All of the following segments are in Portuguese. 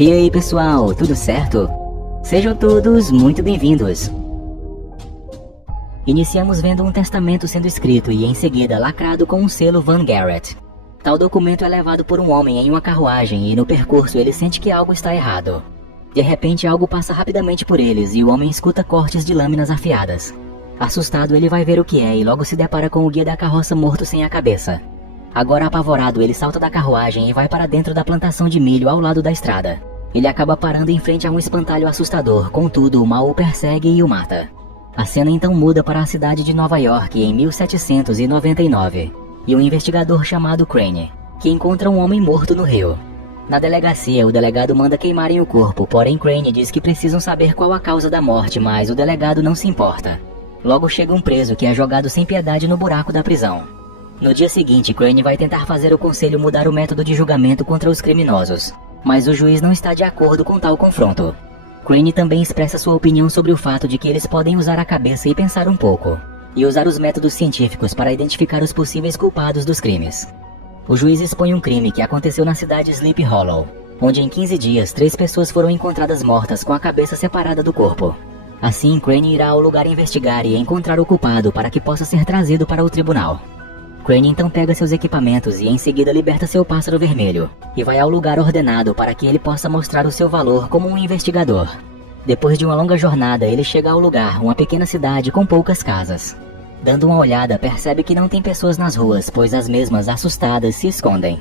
E aí pessoal, tudo certo? Sejam todos muito bem-vindos. Iniciamos vendo um testamento sendo escrito e em seguida lacrado com um selo Van Garrett. Tal documento é levado por um homem em uma carruagem e no percurso ele sente que algo está errado. De repente algo passa rapidamente por eles e o homem escuta cortes de lâminas afiadas. Assustado ele vai ver o que é e logo se depara com o guia da carroça morto sem a cabeça. Agora apavorado ele salta da carruagem e vai para dentro da plantação de milho ao lado da estrada. Ele acaba parando em frente a um espantalho assustador, contudo o mal o persegue e o mata. A cena então muda para a cidade de Nova York em 1799, e um investigador chamado Crane, que encontra um homem morto no rio. Na delegacia, o delegado manda queimarem o corpo, porém Crane diz que precisam saber qual a causa da morte, mas o delegado não se importa. Logo chega um preso que é jogado sem piedade no buraco da prisão. No dia seguinte, Crane vai tentar fazer o conselho mudar o método de julgamento contra os criminosos, mas o juiz não está de acordo com tal confronto. Crane também expressa sua opinião sobre o fato de que eles podem usar a cabeça e pensar um pouco, e usar os métodos científicos para identificar os possíveis culpados dos crimes. O juiz expõe um crime que aconteceu na cidade Sleepy Hollow, onde em 15 dias 3 pessoas foram encontradas mortas com a cabeça separada do corpo. Assim, Crane irá ao lugar investigar e encontrar o culpado para que possa ser trazido para o tribunal. Crane então pega seus equipamentos e em seguida liberta seu pássaro vermelho, e vai ao lugar ordenado para que ele possa mostrar o seu valor como um investigador. Depois de uma longa jornada, ele chega ao lugar, uma pequena cidade com poucas casas. Dando uma olhada, percebe que não tem pessoas nas ruas, pois as mesmas, assustadas, se escondem.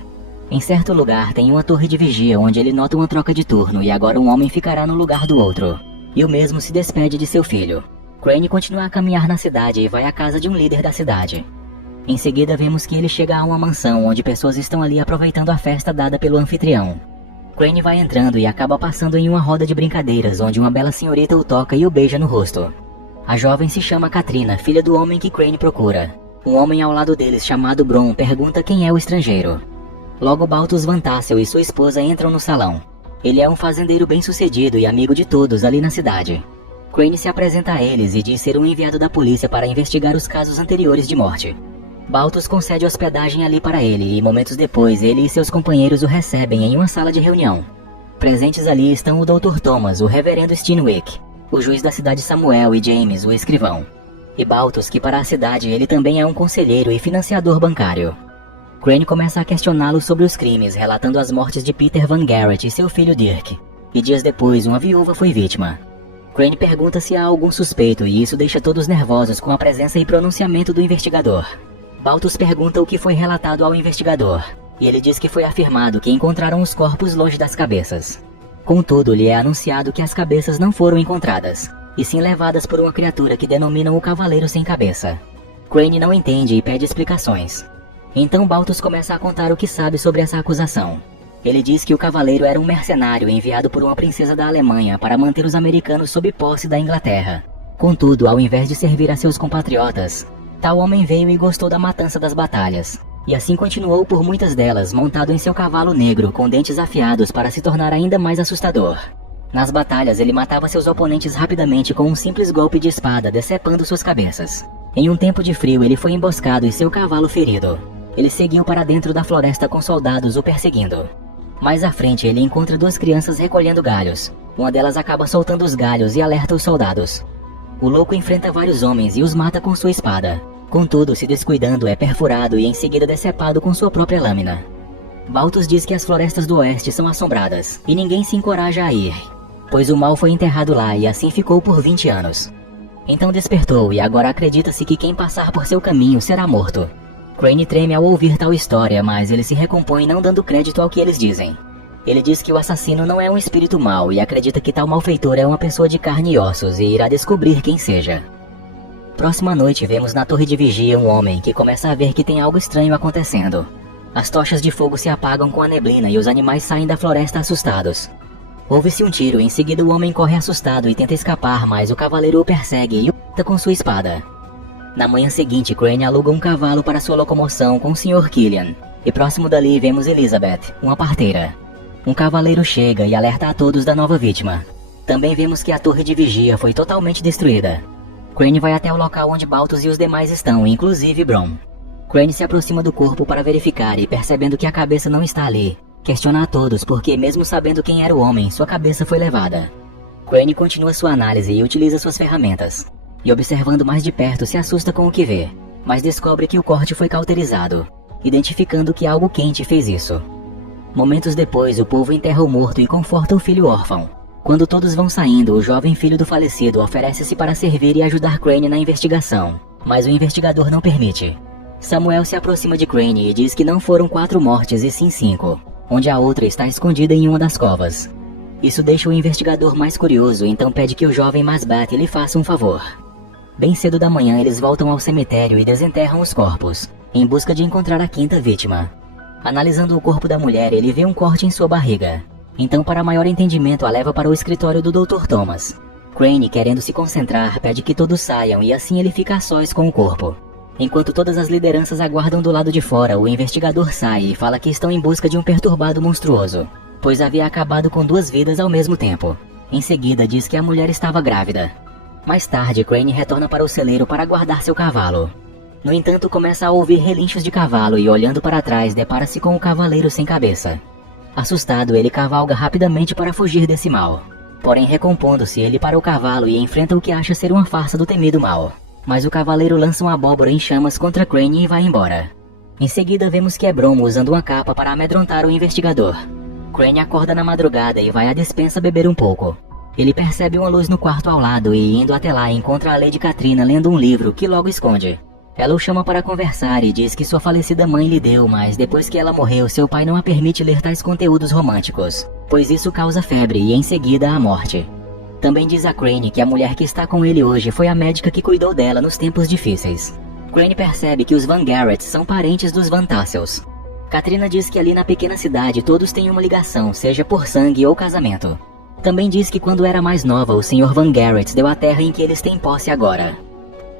Em certo lugar tem uma torre de vigia onde ele nota uma troca de turno e agora um homem ficará no lugar do outro. E o mesmo se despede de seu filho. Crane continua a caminhar na cidade e vai à casa de um líder da cidade. Em seguida vemos que ele chega a uma mansão onde pessoas estão ali aproveitando a festa dada pelo anfitrião. Crane vai entrando e acaba passando em uma roda de brincadeiras onde uma bela senhorita o toca e o beija no rosto. A jovem se chama Katrina, filha do homem que Crane procura. Um homem ao lado deles chamado Bron pergunta quem é o estrangeiro. Logo Baltus Van Tassel e sua esposa entram no salão. Ele é um fazendeiro bem-sucedido e amigo de todos ali na cidade. Crane se apresenta a eles e diz ser um enviado da polícia para investigar os casos anteriores de morte. Baltus concede hospedagem ali para ele e momentos depois ele e seus companheiros o recebem em uma sala de reunião. Presentes ali estão o Dr. Thomas, o reverendo Steenwick, o juiz da cidade Samuel e James, o escrivão. E Baltus, que para a cidade ele também é um conselheiro e financiador bancário. Crane começa a questioná-lo sobre os crimes, relatando as mortes de Peter Van Garrett e seu filho Dirk. E dias depois, uma viúva foi vítima. Crane pergunta se há algum suspeito e isso deixa todos nervosos com a presença e pronunciamento do investigador. Baltus pergunta o que foi relatado ao investigador, e ele diz que foi afirmado que encontraram os corpos longe das cabeças. Contudo, lhe é anunciado que as cabeças não foram encontradas, e sim levadas por uma criatura que denominam o Cavaleiro Sem Cabeça. Crane não entende e pede explicações. Então Baltus começa a contar o que sabe sobre essa acusação. Ele diz que o Cavaleiro era um mercenário enviado por uma princesa da Alemanha para manter os americanos sob posse da Inglaterra. Contudo, ao invés de servir a seus compatriotas, tal homem veio e gostou da matança das batalhas, e assim continuou por muitas delas, montado em seu cavalo negro com dentes afiados para se tornar ainda mais assustador. Nas batalhas ele matava seus oponentes rapidamente com um simples golpe de espada, decepando suas cabeças. Em um tempo de frio ele foi emboscado e seu cavalo ferido. Ele seguiu para dentro da floresta com soldados o perseguindo. Mais à frente ele encontra 2 crianças recolhendo galhos. Uma delas acaba soltando os galhos e alerta os soldados. O louco enfrenta vários homens e os mata com sua espada. Contudo, se descuidando, é perfurado e em seguida decepado com sua própria lâmina. Baltus diz que as florestas do oeste são assombradas, e ninguém se encoraja a ir, pois o mal foi enterrado lá e assim ficou por 20 anos. Então despertou e agora acredita-se que quem passar por seu caminho será morto. Crane treme ao ouvir tal história, mas ele se recompõe não dando crédito ao que eles dizem. Ele diz que o assassino não é um espírito mau e acredita que tal malfeitor é uma pessoa de carne e ossos e irá descobrir quem seja. Próxima noite vemos na torre de vigia um homem que começa a ver que tem algo estranho acontecendo. As tochas de fogo se apagam com a neblina e os animais saem da floresta assustados. Ouve-se um tiro, em seguida o homem corre assustado e tenta escapar, mas o cavaleiro o persegue e o mata com sua espada. Na manhã seguinte, Crane aluga um cavalo para sua locomoção com o Sr. Killian, e próximo dali vemos Elizabeth, uma parteira. Um cavaleiro chega e alerta a todos da nova vítima. Também vemos que a torre de vigia foi totalmente destruída. Crane vai até o local onde Baltus e os demais estão, inclusive Bron. Crane se aproxima do corpo para verificar e percebendo que a cabeça não está ali, Questiona a todos porque, mesmo sabendo quem era o homem, sua cabeça foi levada. Crane continua sua análise e utiliza suas ferramentas. E observando mais de perto se assusta com o que vê, mas descobre que o corte foi cauterizado, identificando que algo quente fez isso. Momentos depois, o povo enterra o morto e conforta o filho órfão. Quando todos vão saindo, o jovem filho do falecido oferece-se para servir e ajudar Crane na investigação, mas o investigador não permite. Samuel se aproxima de Crane e diz que não foram 4 mortes e sim 5, onde a outra está escondida em uma das covas. Isso deixa o investigador mais curioso, então pede que o jovem Masbat lhe faça um favor. Bem cedo da manhã, eles voltam ao cemitério e desenterram os corpos, em busca de encontrar a 5ª vítima. Analisando o corpo da mulher, ele vê um corte em sua barriga. Então, para maior entendimento, a leva para o escritório do Dr. Thomas. Crane, querendo se concentrar, pede que todos saiam e assim ele fica a sós com o corpo. Enquanto todas as lideranças aguardam do lado de fora, o investigador sai e fala que estão em busca de um perturbado monstruoso, pois havia acabado com 2 vidas ao mesmo tempo. Em seguida, diz que a mulher estava grávida. Mais tarde, Crane retorna para o celeiro para guardar seu cavalo. No entanto, começa a ouvir relinchos de cavalo e, olhando para trás, depara-se com o cavaleiro sem cabeça. Assustado, ele cavalga rapidamente para fugir desse mal. Porém, recompondo-se, ele para o cavalo e enfrenta o que acha ser uma farsa do temido mal. Mas o cavaleiro lança uma abóbora em chamas contra Crane e vai embora. Em seguida, vemos que é Bromo usando uma capa para amedrontar o investigador. Crane acorda na madrugada e vai à despensa beber um pouco. Ele percebe uma luz no quarto ao lado e, indo até lá, encontra a Lady Katrina lendo um livro que logo esconde. Ela o chama para conversar e diz que sua falecida mãe lhe deu, mas depois que ela morreu, seu pai não a permite ler tais conteúdos românticos, pois isso causa febre e em seguida a morte. Também diz a Crane que a mulher que está com ele hoje foi a médica que cuidou dela nos tempos difíceis. Crane percebe que os Van Garrett são parentes dos Van Tassels. Katrina diz que ali na pequena cidade todos têm uma ligação, seja por sangue ou casamento. Também diz que quando era mais nova, o Sr. Van Garrett deu a terra em que eles têm posse agora.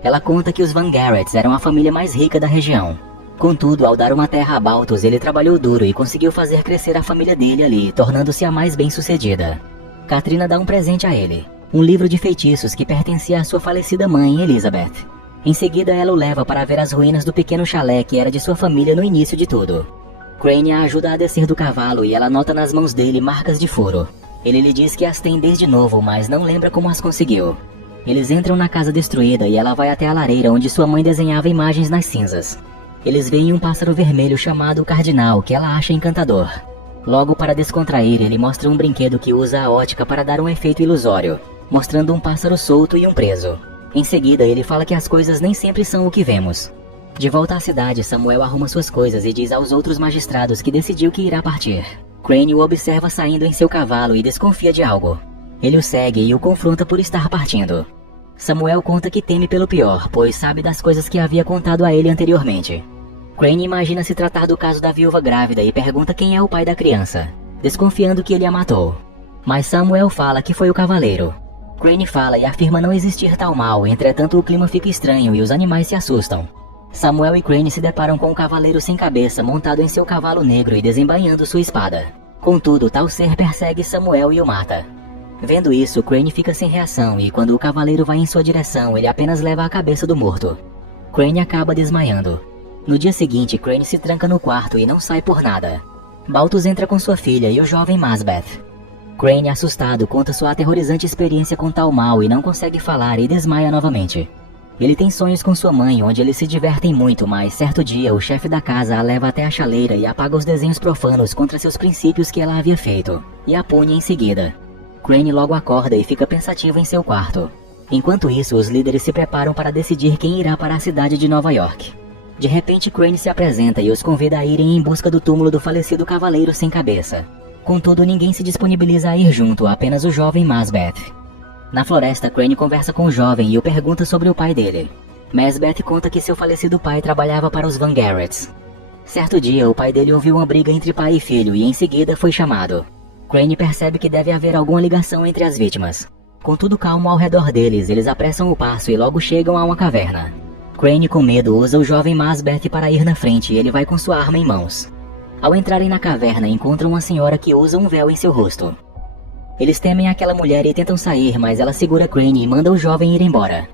Ela conta que os Van Garrett eram a família mais rica da região. Contudo, ao dar uma terra a Baltus, ele trabalhou duro e conseguiu fazer crescer a família dele ali, tornando-se a mais bem-sucedida. Katrina dá um presente a ele, um livro de feitiços que pertencia à sua falecida mãe, Elizabeth. Em seguida, ela o leva para ver as ruínas do pequeno chalé que era de sua família no início de tudo. Crane a ajuda a descer do cavalo e ela nota nas mãos dele marcas de furo. Ele lhe diz que as tem desde novo, mas não lembra como as conseguiu. Eles entram na casa destruída e ela vai até a lareira onde sua mãe desenhava imagens nas cinzas. Eles veem um pássaro vermelho chamado Cardinal, que ela acha encantador. Logo, para descontrair, ele mostra um brinquedo que usa a ótica para dar um efeito ilusório, mostrando um pássaro solto e um preso. Em seguida, ele fala que as coisas nem sempre são o que vemos. De volta à cidade, Samuel arruma suas coisas e diz aos outros magistrados que decidiu que irá partir. Crane o observa saindo em seu cavalo e desconfia de algo. Ele o segue e o confronta por estar partindo. Samuel conta que teme pelo pior, pois sabe das coisas que havia contado a ele anteriormente. Crane imagina se tratar do caso da viúva grávida e pergunta quem é o pai da criança, desconfiando que ele a matou. Mas Samuel fala que foi o cavaleiro. Crane fala e afirma não existir tal mal, entretanto o clima fica estranho e os animais se assustam. Samuel e Crane se deparam com um cavaleiro sem cabeça montado em seu cavalo negro e desembainhando sua espada. Contudo, tal ser persegue Samuel e o mata. Vendo isso, Crane fica sem reação e quando o cavaleiro vai em sua direção, ele apenas leva a cabeça do morto. Crane acaba desmaiando. No dia seguinte, Crane se tranca no quarto e não sai por nada. Baltus entra com sua filha e o jovem Masbeth. Crane, assustado, conta sua aterrorizante experiência com tal mal e não consegue falar e desmaia novamente. Ele tem sonhos com sua mãe, onde eles se divertem muito, mas certo dia o chefe da casa a leva até a chaleira e apaga os desenhos profanos contra seus princípios que ela havia feito, e a pune em seguida. Crane logo acorda e fica pensativo em seu quarto. Enquanto isso, os líderes se preparam para decidir quem irá para a cidade de Nova York. De repente, Crane se apresenta e os convida a irem em busca do túmulo do falecido cavaleiro sem cabeça. Contudo, ninguém se disponibiliza a ir junto, apenas o jovem Masbeth. Na floresta, Crane conversa com o jovem e o pergunta sobre o pai dele. Masbeth conta que seu falecido pai trabalhava para os Van Garretts. Certo dia, o pai dele ouviu uma briga entre pai e filho e em seguida foi chamado. Crane percebe que deve haver alguma ligação entre as vítimas. Com tudo calmo ao redor deles, eles apressam o passo e logo chegam a uma caverna. Crane, com medo, usa o jovem Masbeth para ir na frente e ele vai com sua arma em mãos. Ao entrarem na caverna, encontram uma senhora que usa um véu em seu rosto. Eles temem aquela mulher e tentam sair, mas ela segura Crane e manda o jovem ir embora.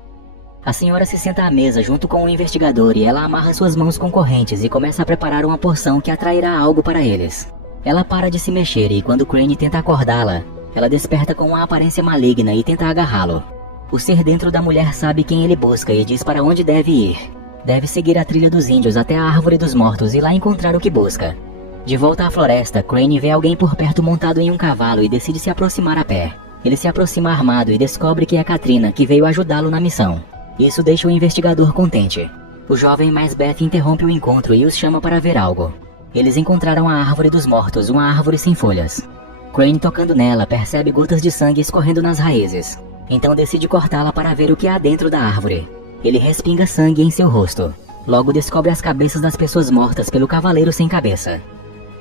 A senhora se senta à mesa junto com o investigador e ela amarra suas mãos com correntes e começa a preparar uma porção que atrairá algo para eles. Ela para de se mexer e quando Crane tenta acordá-la, ela desperta com uma aparência maligna e tenta agarrá-lo. O ser dentro da mulher sabe quem ele busca e diz para onde deve ir. Deve seguir a trilha dos índios até a Árvore dos Mortos e lá encontrar o que busca. De volta à floresta, Crane vê alguém por perto montado em um cavalo e decide se aproximar a pé. Ele se aproxima armado e descobre que é Katrina que veio ajudá-lo na missão. Isso deixa o investigador contente. O jovem mais Beth interrompe o encontro e os chama para ver algo. Eles encontraram a Árvore dos Mortos, uma árvore sem folhas. Crane, tocando nela, percebe gotas de sangue escorrendo nas raízes. Então decide cortá-la para ver o que há dentro da árvore. Ele respinga sangue em seu rosto. Logo descobre as cabeças das pessoas mortas pelo cavaleiro sem cabeça.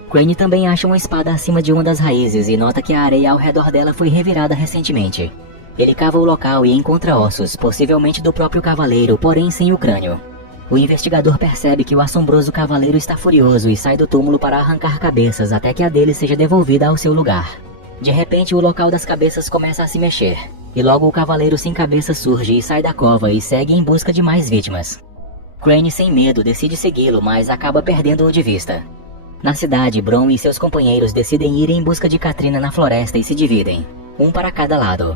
Crane também acha uma espada acima de uma das raízes e nota que a areia ao redor dela foi revirada recentemente. Ele cava o local e encontra ossos, possivelmente do próprio cavaleiro, porém sem o crânio. O investigador percebe que o assombroso cavaleiro está furioso e sai do túmulo para arrancar cabeças até que a dele seja devolvida ao seu lugar. De repente, o local das cabeças começa a se mexer, e logo o cavaleiro sem cabeça surge e sai da cova e segue em busca de mais vítimas. Crane, sem medo, decide segui-lo, mas acaba perdendo-o de vista. Na cidade, Bron e seus companheiros decidem ir em busca de Katrina na floresta e se dividem, um para cada lado.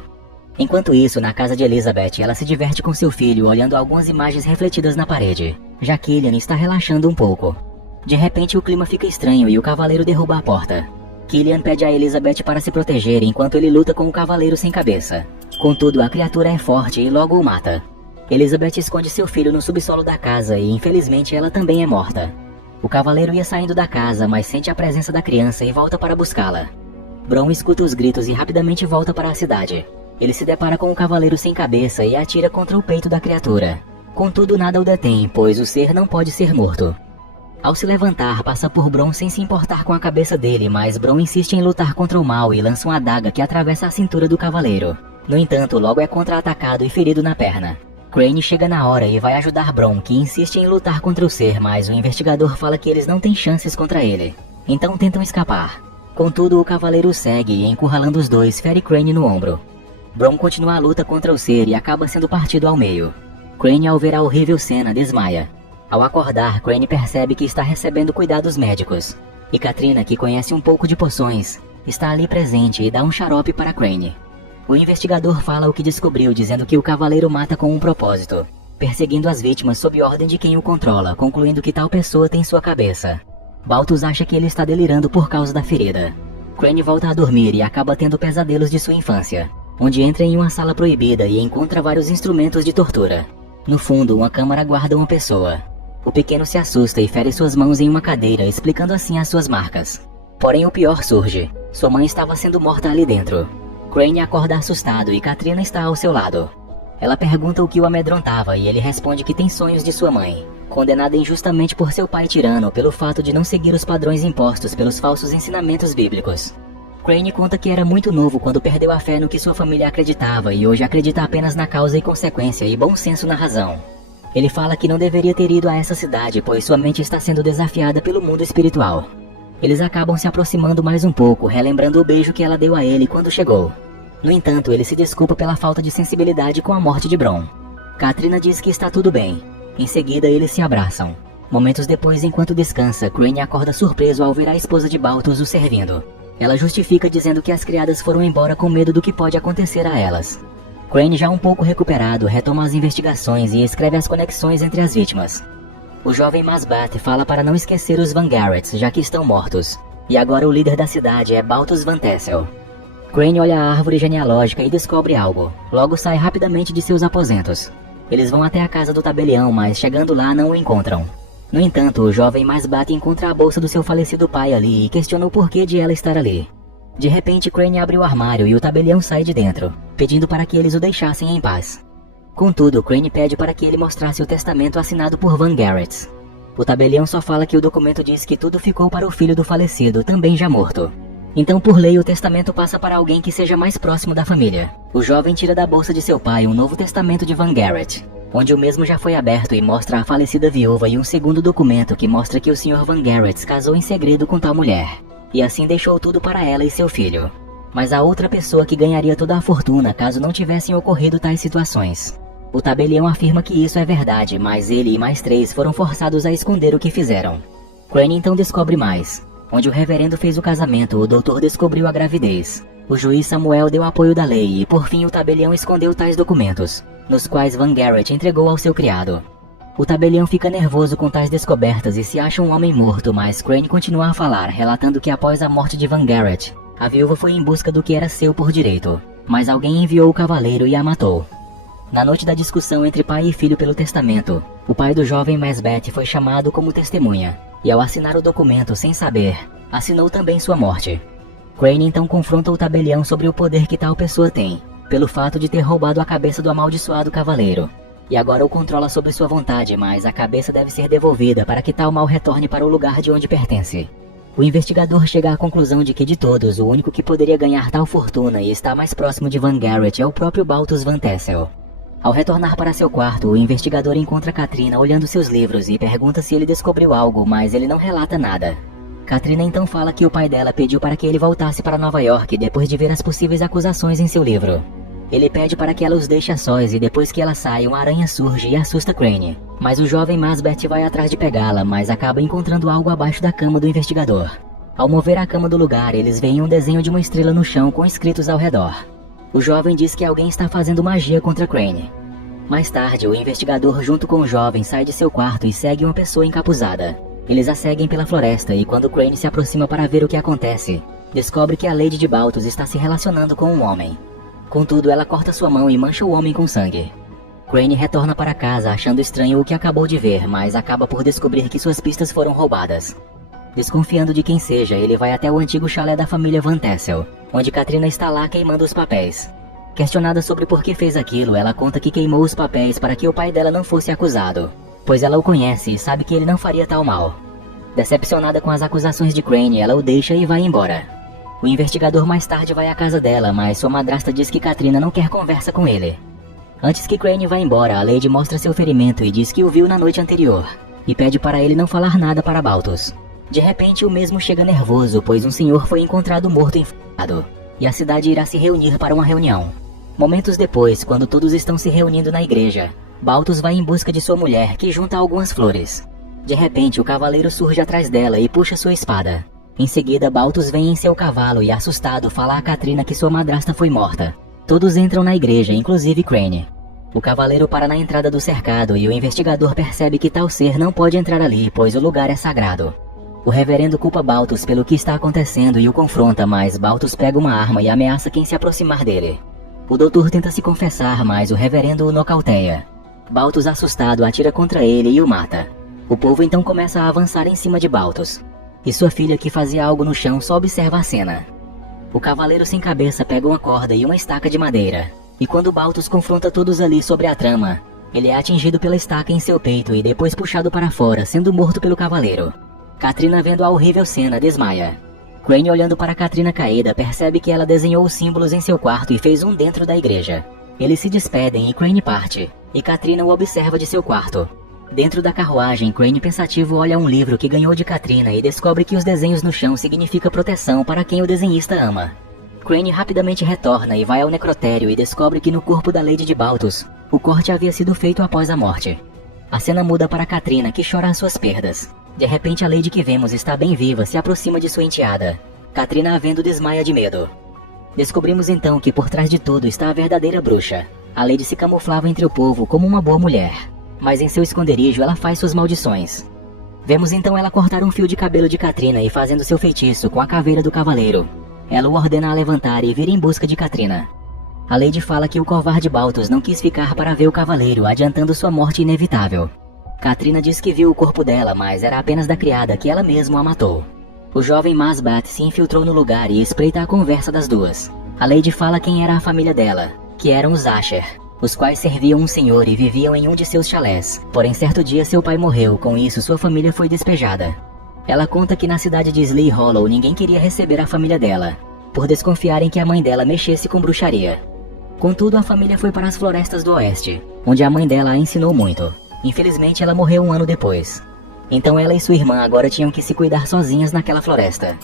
Enquanto isso, na casa de Elizabeth, ela se diverte com seu filho olhando algumas imagens refletidas na parede. Já Killian está relaxando um pouco. De repente, o clima fica estranho e o cavaleiro derruba a porta. Killian pede a Elizabeth para se proteger enquanto ele luta com o cavaleiro sem cabeça. Contudo, a criatura é forte e logo o mata. Elizabeth esconde seu filho no subsolo da casa e, infelizmente, ela também é morta. O cavaleiro ia saindo da casa, mas sente a presença da criança e volta para buscá-la. Bron escuta os gritos e rapidamente volta para a cidade. Ele se depara com o cavaleiro sem cabeça e atira contra o peito da criatura. Contudo, nada o detém, pois o ser não pode ser morto. Ao se levantar, passa por Bron sem se importar com a cabeça dele, mas Bron insiste em lutar contra o mal e lança uma adaga que atravessa a cintura do cavaleiro. No entanto, logo é contra-atacado e ferido na perna. Crane chega na hora e vai ajudar Bron, que insiste em lutar contra o ser, mas o investigador fala que eles não têm chances contra ele. Então tentam escapar. Contudo, o cavaleiro segue e, encurralando os dois, fere Crane no ombro. Bron continua a luta contra o ser e acaba sendo partido ao meio. Crane, ao ver a horrível cena, desmaia. Ao acordar, Crane percebe que está recebendo cuidados médicos. E Katrina, que conhece um pouco de poções, está ali presente e dá um xarope para Crane. O investigador fala o que descobriu, dizendo que o cavaleiro mata com um propósito, perseguindo as vítimas sob ordem de quem o controla, concluindo que tal pessoa tem sua cabeça. Balthus acha que ele está delirando por causa da ferida. Crane volta a dormir e acaba tendo pesadelos de sua infância, onde entra em uma sala proibida e encontra vários instrumentos de tortura. No fundo, uma câmara guarda uma pessoa. O pequeno se assusta e fere suas mãos em uma cadeira, explicando assim as suas marcas. Porém, o pior surge. Sua mãe estava sendo morta ali dentro. Crane acorda assustado e Katrina está ao seu lado. Ela pergunta o que o amedrontava e ele responde que tem sonhos de sua mãe, condenada injustamente por seu pai tirano pelo fato de não seguir os padrões impostos pelos falsos ensinamentos bíblicos. Crane conta que era muito novo quando perdeu a fé no que sua família acreditava e hoje acredita apenas na causa e consequência e bom senso na razão. Ele fala que não deveria ter ido a essa cidade, pois sua mente está sendo desafiada pelo mundo espiritual. Eles acabam se aproximando mais um pouco, relembrando o beijo que ela deu a ele quando chegou. No entanto, ele se desculpa pela falta de sensibilidade com a morte de Bron. Katrina diz que está tudo bem. Em seguida, eles se abraçam. Momentos depois, enquanto descansa, Crane acorda surpreso ao ver a esposa de Balthus o servindo. Ela justifica dizendo que as criadas foram embora com medo do que pode acontecer a elas. Crane, já um pouco recuperado, retoma as investigações e escreve as conexões entre as vítimas. O jovem Masbat fala para não esquecer os Van Garretts, já que estão mortos. E agora o líder da cidade é Balthus Van Tassel. Crane olha a árvore genealógica e descobre algo. Logo sai rapidamente de seus aposentos. Eles vão até a casa do tabelião, mas chegando lá não o encontram. No entanto, o jovem Masbat encontra a bolsa do seu falecido pai ali e questiona o porquê de ela estar ali. De repente, Crane abre o armário e o tabelião sai de dentro, pedindo para que eles o deixassem em paz. Contudo, Crane pede para que ele mostrasse o testamento assinado por Van Garretts. O tabelião só fala que o documento diz que tudo ficou para o filho do falecido, também já morto. Então, por lei, o testamento passa para alguém que seja mais próximo da família. O jovem tira da bolsa de seu pai um novo testamento de Van Garrett, onde o mesmo já foi aberto e mostra a falecida viúva e um segundo documento que mostra que o Sr. Van Garrett casou em segredo com tal mulher, e assim deixou tudo para ela e seu filho. Mas há outra pessoa que ganharia toda a fortuna caso não tivessem ocorrido tais situações. O tabelião afirma que isso é verdade, mas ele e mais 3 foram forçados a esconder o que fizeram. Crane então descobre mais. Onde o reverendo fez o casamento, o doutor descobriu a gravidez. O juiz Samuel deu apoio da lei e por fim o tabelião escondeu tais documentos, nos quais Van Garrett entregou ao seu criado. O tabelião fica nervoso com tais descobertas e se acha um homem morto, mas Crane continua a falar, relatando que após a morte de Van Garrett, a viúva foi em busca do que era seu por direito, mas alguém enviou o cavaleiro e a matou. Na noite da discussão entre pai e filho pelo testamento, o pai do jovem Masbeth foi chamado como testemunha, e ao assinar o documento sem saber, assinou também sua morte. Crane então confronta o tabelião sobre o poder que tal pessoa tem, pelo fato de ter roubado a cabeça do amaldiçoado cavaleiro, e agora o controla sob sua vontade, mas a cabeça deve ser devolvida para que tal mal retorne para o lugar de onde pertence. O investigador chega à conclusão de que de todos, o único que poderia ganhar tal fortuna e está mais próximo de Van Garrett é o próprio Balthus Van Tassel. Ao retornar para seu quarto, o investigador encontra Katrina olhando seus livros e pergunta se ele descobriu algo, mas ele não relata nada. Katrina então fala que o pai dela pediu para que ele voltasse para Nova York depois de ver as possíveis acusações em seu livro. Ele pede para que ela os deixe a sós e depois que ela sai, uma aranha surge e assusta Crane. Mas o jovem Masbeth vai atrás de pegá-la, mas acaba encontrando algo abaixo da cama do investigador. Ao mover a cama do lugar, eles veem um desenho de uma estrela no chão com escritos ao redor. O jovem diz que alguém está fazendo magia contra Crane. Mais tarde, o investigador junto com o jovem sai de seu quarto e segue uma pessoa encapuzada. Eles a seguem pela floresta e quando Crane se aproxima para ver o que acontece, descobre que a Lady de Balthus está se relacionando com um homem. Contudo, ela corta sua mão e mancha o homem com sangue. Crane retorna para casa achando estranho o que acabou de ver, mas acaba por descobrir que suas pistas foram roubadas. Desconfiando de quem seja, ele vai até o antigo chalé da família Van Tassel, onde Katrina está lá queimando os papéis. Questionada sobre por que fez aquilo, ela conta que queimou os papéis para que o pai dela não fosse acusado, pois ela o conhece e sabe que ele não faria tal mal. Decepcionada com as acusações de Crane, ela o deixa e vai embora. O investigador mais tarde vai à casa dela, mas sua madrasta diz que Katrina não quer conversa com ele. Antes que Crane vá embora, a Lady mostra seu ferimento e diz que o viu na noite anterior, e pede para ele não falar nada para Balthus. De repente, o mesmo chega nervoso, pois um senhor foi encontrado morto enforcado, e a cidade irá se reunir para uma reunião. Momentos depois, quando todos estão se reunindo na igreja, Balthus vai em busca de sua mulher, que junta algumas flores. De repente, o cavaleiro surge atrás dela e puxa sua espada. Em seguida, Balthus vem em seu cavalo e, assustado, fala a Katrina que sua madrasta foi morta. Todos entram na igreja, inclusive Crane. O cavaleiro para na entrada do cercado e o investigador percebe que tal ser não pode entrar ali, pois o lugar é sagrado. O reverendo culpa Balthus pelo que está acontecendo e o confronta, mas Balthus pega uma arma e ameaça quem se aproximar dele. O doutor tenta se confessar, mas o reverendo o nocauteia. Balthus, assustado, atira contra ele e o mata. O povo então começa a avançar em cima de Balthus. E sua filha, que fazia algo no chão, só observa a cena. O cavaleiro sem cabeça pega uma corda e uma estaca de madeira. E quando Balthus confronta todos ali sobre a trama, ele é atingido pela estaca em seu peito e depois puxado para fora, sendo morto pelo cavaleiro. Katrina, vendo a horrível cena, desmaia. Crane, olhando para Katrina caída, percebe que ela desenhou os símbolos em seu quarto e fez um dentro da igreja. Eles se despedem e Crane parte, e Katrina o observa de seu quarto. Dentro da carruagem, Crane pensativo olha um livro que ganhou de Katrina e descobre que os desenhos no chão significam proteção para quem o desenhista ama. Crane rapidamente retorna e vai ao necrotério e descobre que no corpo da Lady de Balthus, o corte havia sido feito após a morte. A cena muda para Katrina, que chora as suas perdas. De repente, a Lady que vemos está bem viva, se aproxima de sua enteada. Katrina, a vendo, desmaia de medo. Descobrimos então que por trás de tudo está a verdadeira bruxa. A Lady se camuflava entre o povo como uma boa mulher, mas em seu esconderijo ela faz suas maldições. Vemos então ela cortar um fio de cabelo de Katrina e fazendo seu feitiço com a caveira do cavaleiro. Ela o ordena a levantar e vir em busca de Katrina. A Lady fala que o covarde Balthus não quis ficar para ver o cavaleiro, adiantando sua morte inevitável. Katrina diz que viu o corpo dela, mas era apenas da criada, que ela mesma a matou. O jovem Masbeth se infiltrou no lugar e espreita a conversa das duas. A Lady fala quem era a família dela, que eram os Asher, os quais serviam um senhor e viviam em um de seus chalés. Porém, certo dia seu pai morreu, com isso sua família foi despejada. Ela conta que na cidade de Slee Hollow ninguém queria receber a família dela, por desconfiarem que a mãe dela mexesse com bruxaria. Contudo, a família foi para as florestas do oeste, onde a mãe dela a ensinou muito. Infelizmente, ela morreu um ano depois. Então ela e sua irmã agora tinham que se cuidar sozinhas naquela floresta.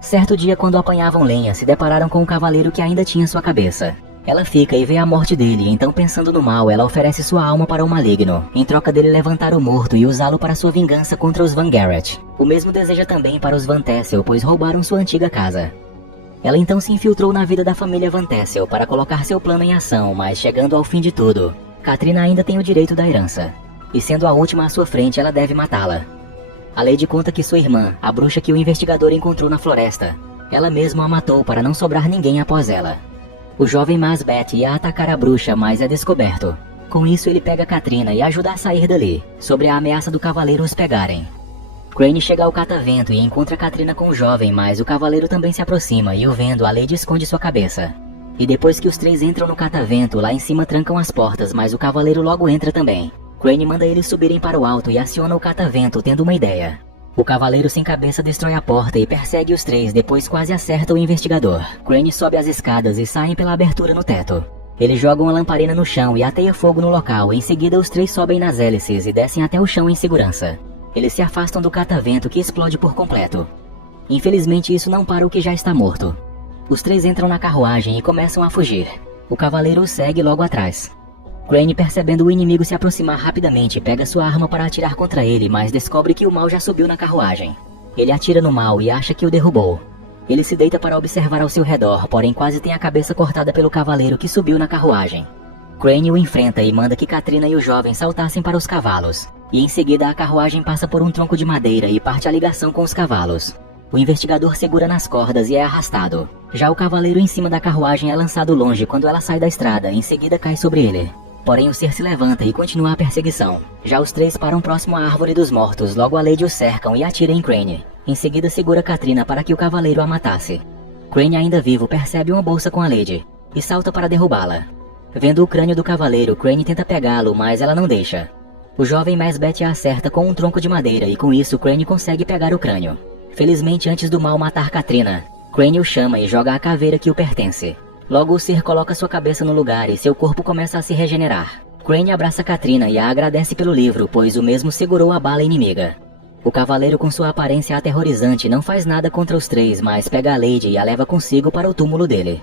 Certo dia, quando apanhavam lenha, se depararam com um cavaleiro que ainda tinha sua cabeça. Ela fica e vê a morte dele, então pensando no mal, ela oferece sua alma para o maligno, em troca dele levantar o morto e usá-lo para sua vingança contra os Van Garrett. O mesmo deseja também para os Van Tassel, pois roubaram sua antiga casa. Ela então se infiltrou na vida da família Van Tassel para colocar seu plano em ação, mas chegando ao fim de tudo, Katrina ainda tem o direito da herança. E sendo a última à sua frente, ela deve matá-la. A Lady conta que sua irmã, a bruxa que o investigador encontrou na floresta, ela mesma a matou para não sobrar ninguém após ela. O jovem Masbeth ia atacar a bruxa, mas é descoberto. Com isso ele pega Katrina e ajuda a sair dali, sobre a ameaça do cavaleiro os pegarem. Crane chega ao catavento e encontra Katrina com o jovem, mas o cavaleiro também se aproxima e o vendo, a Lady esconde sua cabeça. E depois que os três entram no catavento, lá em cima trancam as portas, mas o cavaleiro logo entra também. Crane manda eles subirem para o alto e aciona o catavento, tendo uma ideia. O cavaleiro sem cabeça destrói a porta e persegue os três, depois quase acerta o investigador. Crane sobe as escadas e saem pela abertura no teto. Eles jogam a lamparina no chão e ateia fogo no local, em seguida os três sobem nas hélices e descem até o chão em segurança. Eles se afastam do catavento que explode por completo. Infelizmente isso não para o que já está morto. Os três entram na carruagem e começam a fugir. O cavaleiro os segue logo atrás. Crane, percebendo o inimigo se aproximar rapidamente, pega sua arma para atirar contra ele, mas descobre que o mal já subiu na carruagem. Ele atira no mal e acha que o derrubou. Ele se deita para observar ao seu redor, porém quase tem a cabeça cortada pelo cavaleiro que subiu na carruagem. Crane o enfrenta e manda que Katrina e o jovem saltassem para os cavalos. E em seguida a carruagem passa por um tronco de madeira e parte a ligação com os cavalos. O investigador segura nas cordas e é arrastado. Já o cavaleiro em cima da carruagem é lançado longe quando ela sai da estrada, em seguida cai sobre ele. Porém o ser se levanta e continua a perseguição. Já os três param próximo à árvore dos mortos, logo a Lady os cercam e atira em Crane. Em seguida segura Katrina para que o cavaleiro a matasse. Crane, ainda vivo, percebe uma bolsa com a Lady e salta para derrubá-la. Vendo o crânio do cavaleiro, Crane tenta pegá-lo, mas ela não deixa. O jovem Masbeth a acerta com um tronco de madeira e com isso Crane consegue pegar o crânio. Felizmente, antes do mal matar Katrina, Crane o chama e joga a caveira que o pertence. Logo o ser coloca sua cabeça no lugar e seu corpo começa a se regenerar. Crane abraça Katrina e a agradece pelo livro, pois o mesmo segurou a bala inimiga. O cavaleiro, com sua aparência aterrorizante, não faz nada contra os três, mas pega a Lady e a leva consigo para o túmulo dele.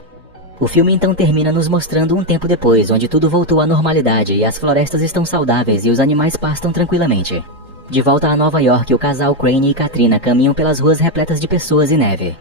O filme então termina nos mostrando um tempo depois, onde tudo voltou à normalidade e as florestas estão saudáveis e os animais pastam tranquilamente. De volta a Nova York, o casal Crane e Katrina caminham pelas ruas repletas de pessoas e neve.